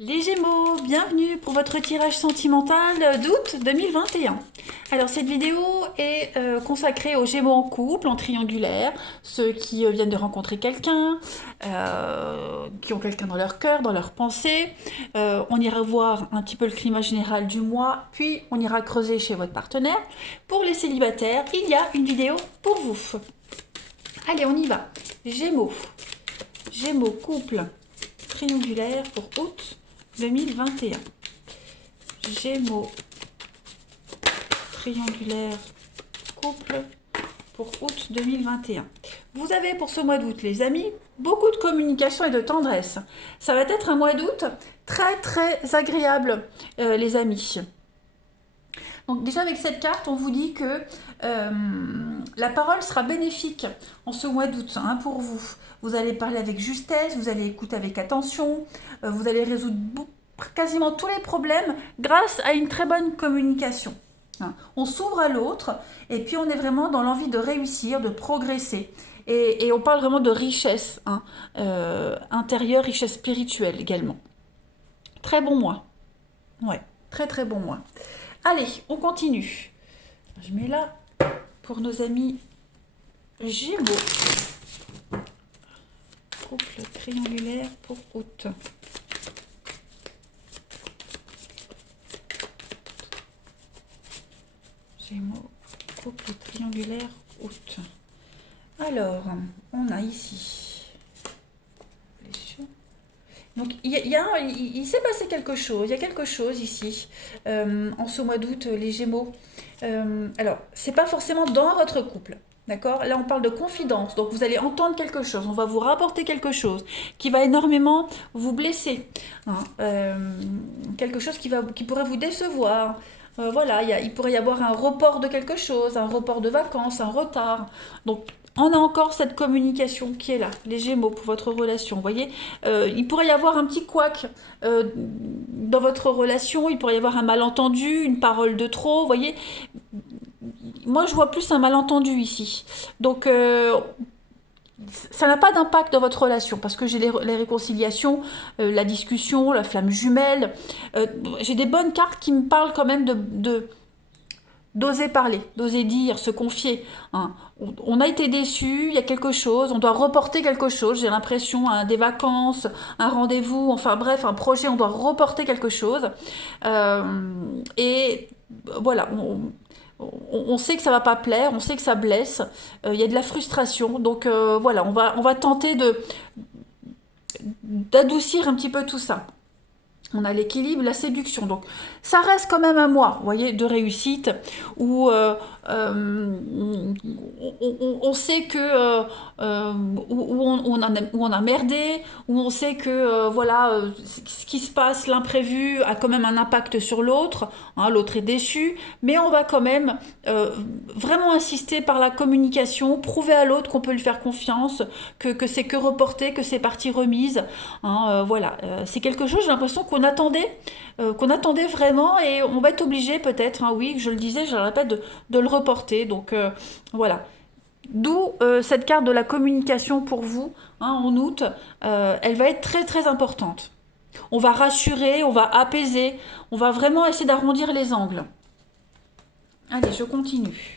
Les Gémeaux, bienvenue pour votre tirage sentimental d'août 2021. Alors cette vidéo est consacrée aux Gémeaux en couple, en triangulaire, ceux qui viennent de rencontrer quelqu'un, qui ont quelqu'un dans leur cœur, dans leurs pensées. On ira voir un petit peu le climat général du mois, puis on ira creuser chez votre partenaire. Pour les célibataires, il y a une vidéo pour vous. Allez, on y va. Gémeaux, Gémeaux couple triangulaire pour août 2021. Gémeaux triangulaire couple pour août 2021. Vous avez pour ce mois d'août, les amis, beaucoup de communication et de tendresse. Ça va être un mois d'août très très agréable, les amis. Donc déjà avec cette carte, on vous dit que la parole sera bénéfique en ce mois d'août pour vous. Vous allez parler avec justesse, vous allez écouter avec attention, vous allez résoudre quasiment tous les problèmes grâce à une très bonne communication. On s'ouvre à l'autre et puis on est vraiment dans l'envie de réussir, de progresser. Et on parle vraiment de richesse intérieure, richesse spirituelle également. Très bon mois. Ouais, très très bon mois. Allez, on continue. Je mets là pour nos amis Gémeaux. Couple triangulaire pour août. Gémeaux, couple triangulaire août. Alors, on a ici. Donc, il s'est passé quelque chose. Il y a quelque chose ici, en ce mois d'août, les Gémeaux. Alors, c'est pas forcément dans votre couple. D'accord? Là, on parle de confidence. Donc, vous allez entendre quelque chose. On va vous rapporter quelque chose qui va énormément vous blesser. Quelque chose qui pourrait vous décevoir. Voilà, il pourrait y avoir un report de quelque chose, un report de vacances, un retard. Donc, on a encore cette communication qui est là, les Gémeaux, pour votre relation. Vous voyez, il pourrait y avoir un petit couac dans votre relation, il pourrait y avoir un malentendu, une parole de trop. Vous voyez, moi, je vois plus un malentendu ici. Donc, ça n'a pas d'impact dans votre relation parce que j'ai les réconciliations, la discussion, la flamme jumelle. J'ai des bonnes cartes qui me parlent quand même d'oser parler, d'oser dire, se confier. On a été déçus, il y a quelque chose, on doit reporter quelque chose, j'ai l'impression, des vacances, un rendez-vous, enfin bref, un projet, on doit reporter quelque chose. Et voilà, on sait que ça va pas plaire, on sait que ça blesse, il y a de la frustration, donc voilà, on va tenter d'adoucir un petit peu tout ça. On a l'équilibre, la séduction. Donc, ça reste quand même un mois, vous voyez, de réussite où on sait que où on a merdé, où on sait que ce qui se passe, l'imprévu a quand même un impact sur l'autre. L'autre est déçu, mais on va quand même vraiment insister par la communication, prouver à l'autre qu'on peut lui faire confiance, que c'est que reporté, que c'est partie remise. C'est quelque chose, j'ai l'impression qu'on attendait vraiment et on va être obligé peut-être, oui, je le disais, je le répète, de le reporter. Donc voilà. D'où cette carte de la communication pour vous en août, elle va être très très importante. On va rassurer, on va apaiser, on va vraiment essayer d'arrondir les angles. Allez, je continue.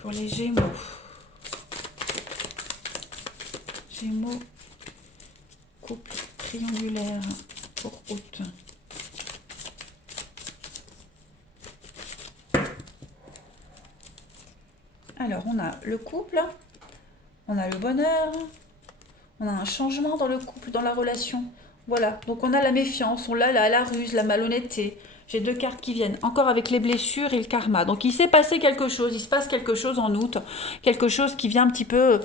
Pour les Gémeaux. Gémeaux, couple triangulaire pour août. Alors, on a le couple, on a le bonheur, on a un changement dans le couple, dans la relation. Voilà, donc on a la méfiance, on a la ruse, la malhonnêteté. J'ai deux cartes qui viennent, encore avec les blessures et le karma. Donc il s'est passé quelque chose, il se passe quelque chose en août, quelque chose qui vient un petit peu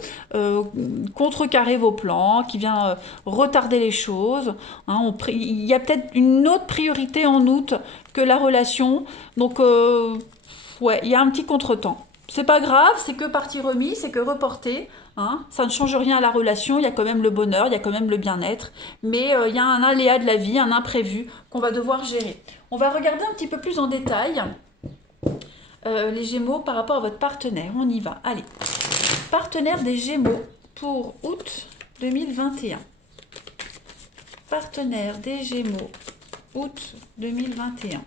contrecarrer vos plans, qui vient retarder les choses. Il y a peut-être une autre priorité en août que la relation. Donc ouais, il y a un petit contretemps. C'est pas grave, c'est que partie remise, c'est que reporté. Ça ne change rien à la relation, il y a quand même le bonheur, il y a quand même le bien-être, mais il y a un aléa de la vie, un imprévu qu'on va devoir gérer. On va regarder un petit peu plus en détail les Gémeaux par rapport à votre partenaire. On y va. Allez, partenaire des Gémeaux pour août 2021. partenaire des Gémeaux, août 2021.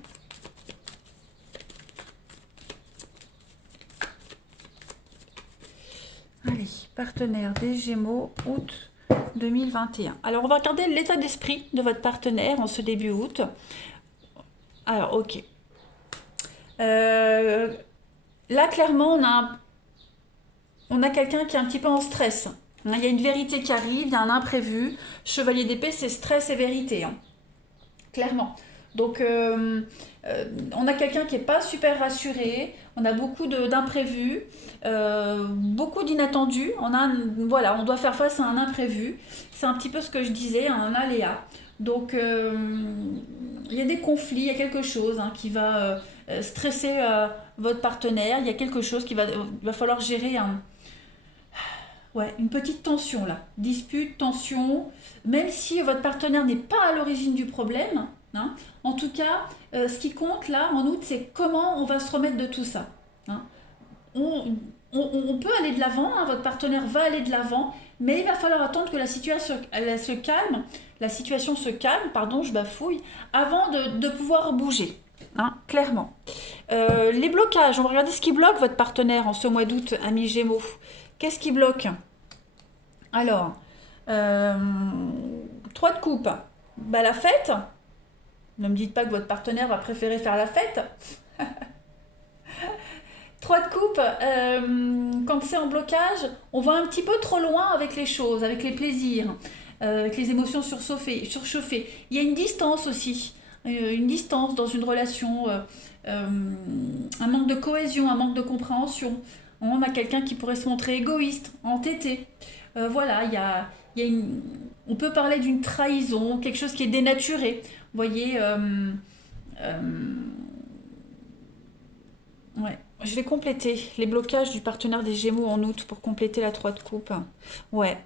Allez, partenaire des Gémeaux, août 2021. Alors, on va regarder l'état d'esprit de votre partenaire en ce début août. Alors, ok. Là, clairement, on a quelqu'un qui est un petit peu en stress. Il y a une vérité qui arrive, il y a un imprévu. Chevalier d'épée, c'est stress et vérité, hein. Clairement. Donc, on a quelqu'un qui n'est pas super rassuré, on a beaucoup d'imprévus, beaucoup d'inattendus. Voilà, on doit faire face à un imprévu. C'est un petit peu ce que je disais, un aléa. Donc, il y a des conflits, il y a quelque chose, hein, qui va stresser votre partenaire. Il y a quelque chose il va falloir gérer une petite tension là. Dispute, tension, même si votre partenaire n'est pas à l'origine du problème, hein. En tout cas, ce qui compte là en août, c'est comment on va se remettre de tout ça, hein. On peut aller de l'avant, hein, votre partenaire va aller de l'avant, mais il va falloir attendre que la situation se calme, pardon, je bafouille, avant de pouvoir bouger, hein, clairement. Les blocages, on va regarder ce qui bloque votre partenaire en ce mois d'août, ami Gémeaux. Qu'est-ce qui bloque? Alors, 3 de coupe, bah, la fête. Ne me dites pas que votre partenaire va préférer faire la fête. 3 de coupe, quand c'est en blocage, on va un petit peu trop loin avec les choses, avec les plaisirs, avec les émotions surchauffées. Il y a une distance aussi, une distance dans une relation, un manque de cohésion, un manque de compréhension. On a quelqu'un qui pourrait se montrer égoïste, entêté. Voilà, on peut parler d'une trahison, quelque chose qui est dénaturé. Vous voyez, ouais. Je vais compléter les blocages du partenaire des Gémeaux en août pour compléter la 3 de coupe. Ouais.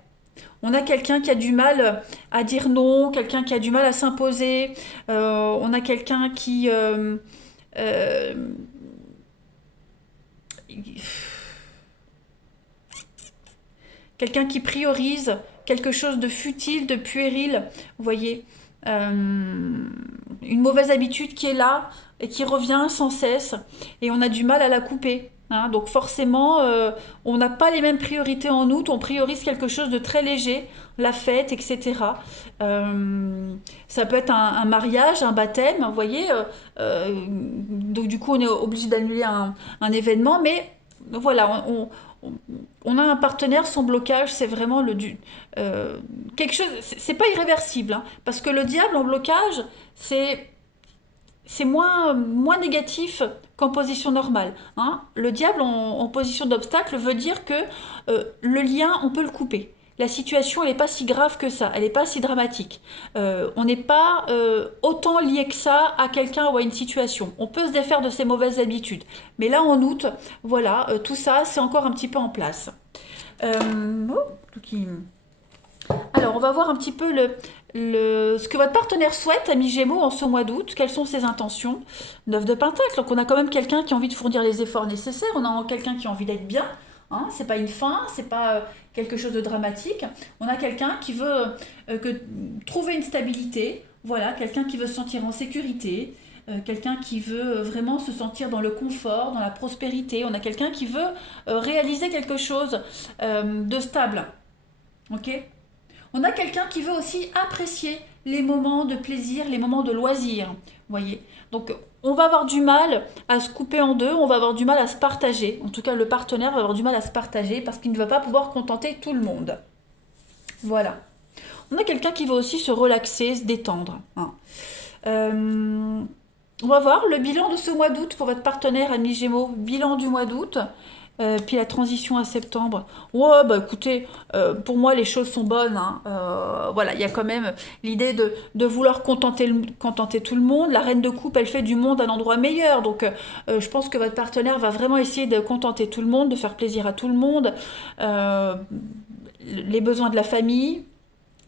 On a quelqu'un qui a du mal à dire non, quelqu'un qui a du mal à s'imposer. On a quelqu'un qui... quelqu'un qui priorise quelque chose de futile, de puéril. Vous voyez, une mauvaise habitude qui est là et qui revient sans cesse et on a du mal à la couper, hein. Donc forcément, on n'a pas les mêmes priorités en août, on priorise quelque chose de très léger, la fête, etc. Ça peut être un mariage, un baptême, vous voyez, donc du coup on est obligé d'annuler un événement, mais voilà, on a un partenaire, son blocage, c'est vraiment quelque chose, c'est pas irréversible, hein, parce que le diable en blocage, c'est moins négatif qu'en position normale, hein. Le diable en position d'obstacle veut dire que le lien, on peut le couper. La situation, elle n'est pas si grave que ça, elle n'est pas si dramatique. On n'est pas autant lié que ça à quelqu'un ou à une situation. On peut se défaire de ses mauvaises habitudes. Mais là, en août, voilà, tout ça, c'est encore un petit peu en place. Alors, on va voir un petit peu ce que votre partenaire souhaite, ami Gémeaux, en ce mois d'août. Quelles sont ses intentions? 9 de Pentacle. Donc, on a quand même quelqu'un qui a envie de fournir les efforts nécessaires. On a quelqu'un qui a envie d'être bien. Hein, c'est pas une fin, c'est pas quelque chose de dramatique. On a quelqu'un qui veut trouver une stabilité. Voilà, quelqu'un qui veut se sentir en sécurité. Quelqu'un qui veut vraiment se sentir dans le confort, dans la prospérité. On a quelqu'un qui veut réaliser quelque chose de stable. Ok? On a quelqu'un qui veut aussi apprécier les moments de plaisir, les moments de loisir. Voyez? Donc, on va avoir du mal à se couper en deux, on va avoir du mal à se partager. En tout cas, le partenaire va avoir du mal à se partager parce qu'il ne va pas pouvoir contenter tout le monde. Voilà. On a quelqu'un qui va aussi se relaxer, se détendre, hein. On va voir le bilan de ce mois d'août pour votre partenaire, ami Gémeaux. Bilan du mois d'août. Puis la transition à septembre. Ouais, bah écoutez, pour moi les choses sont bonnes, hein. Voilà, il y a quand même l'idée de vouloir contenter tout le monde. La reine de coupe, elle fait du monde un endroit meilleur. Donc je pense que votre partenaire va vraiment essayer de contenter tout le monde, de faire plaisir à tout le monde. Les besoins de la famille,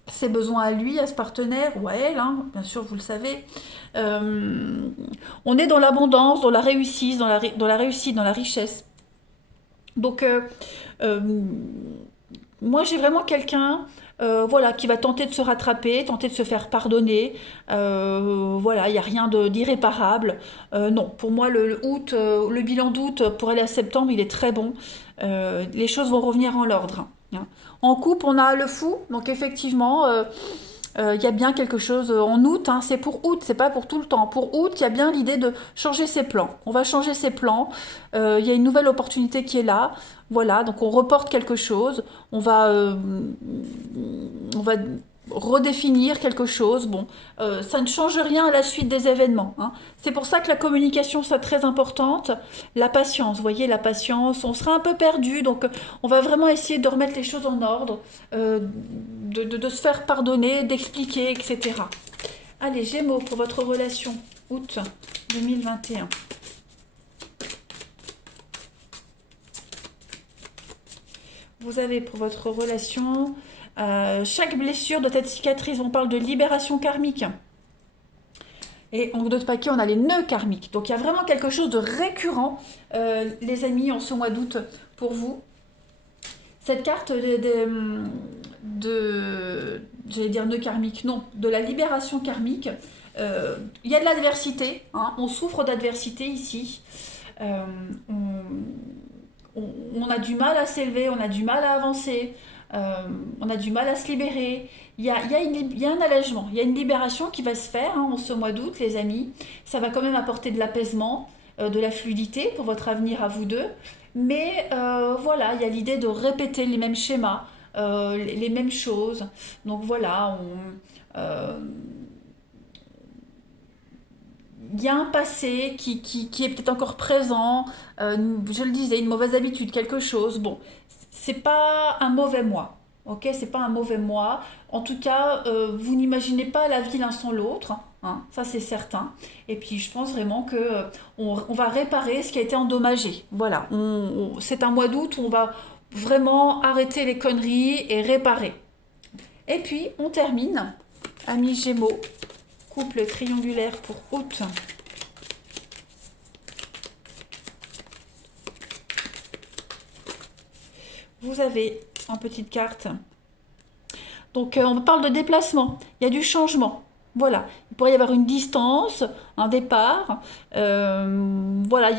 ses besoins à lui, à ce partenaire, ou à elle, hein, bien sûr, vous le savez. On est dans l'abondance, dans la réussite, dans la réussite, dans la richesse. Donc, moi, j'ai vraiment quelqu'un voilà, qui va tenter de se rattraper, tenter de se faire pardonner. Voilà, il n'y a rien d'irréparable. Non, pour moi, le bilan d'août pour aller à septembre, il est très bon. Les choses vont revenir en l'ordre, hein. En couple, on a le fou, donc effectivement, il y a bien quelque chose en août, hein, c'est pour août, c'est pas pour tout le temps. Pour août, il y a bien l'idée de changer ses plans. On va changer ses plans, il y a une nouvelle opportunité qui est là. Voilà, donc on reporte quelque chose, on va redéfinir quelque chose. Bon, ça ne change rien à la suite des événements, hein. C'est pour ça que la communication, c'est très importante. La patience, vous voyez, la patience, on sera un peu perdu, donc on va vraiment essayer de remettre les choses en ordre, de se faire pardonner, d'expliquer, etc. Allez, Gémeaux, pour votre relation, août 2021. Vous avez pour votre relation, chaque blessure doit être cicatrise. On parle de libération karmique. Et en d'autres paquets, on a les nœuds karmiques. Donc il y a vraiment quelque chose de récurrent, les amis, en ce mois d'août pour vous. Cette carte j'allais dire nœud karmique, non, de la libération karmique. Il y a de l'adversité, hein, on souffre d'adversité ici. Euh, on a du mal à s'élever, on a du mal à avancer, on a du mal à se libérer. Il y a un allègement, il y a une libération qui va se faire, hein, en ce mois d'août, les amis. Ça va quand même apporter de l'apaisement, de la fluidité pour votre avenir à vous deux. Mais voilà, il y a l'idée de répéter les mêmes schémas, les mêmes choses. Donc voilà, il y a un passé qui est peut-être encore présent, je le disais, une mauvaise habitude, quelque chose. Bon, c'est pas un mauvais mois, ok? C'est pas un mauvais mois. En tout cas, vous n'imaginez pas la vie l'un sans l'autre, hein, ça c'est certain. Et puis je pense vraiment que on va réparer ce qui a été endommagé. Voilà, c'est un mois d'août où on va vraiment arrêter les conneries et réparer. Et puis on termine, amis Gémeaux, couple triangulaire pour août. Vous avez en petite carte. Donc on parle de déplacement, il y a du changement. Voilà, il pourrait y avoir une distance, un départ. Voilà,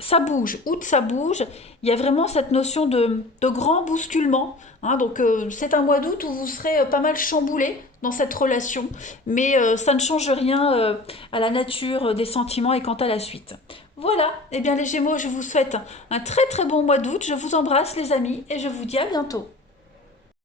ça bouge. Août, ça bouge. Il y a vraiment cette notion de grand bousculement, hein. Donc c'est un mois d'août où vous serez pas mal chamboulé dans cette relation, mais ça ne change rien à la nature des sentiments et quant à la suite. Voilà, eh bien les Gémeaux, je vous souhaite un très très bon mois d'août. Je vous embrasse les amis et je vous dis à bientôt.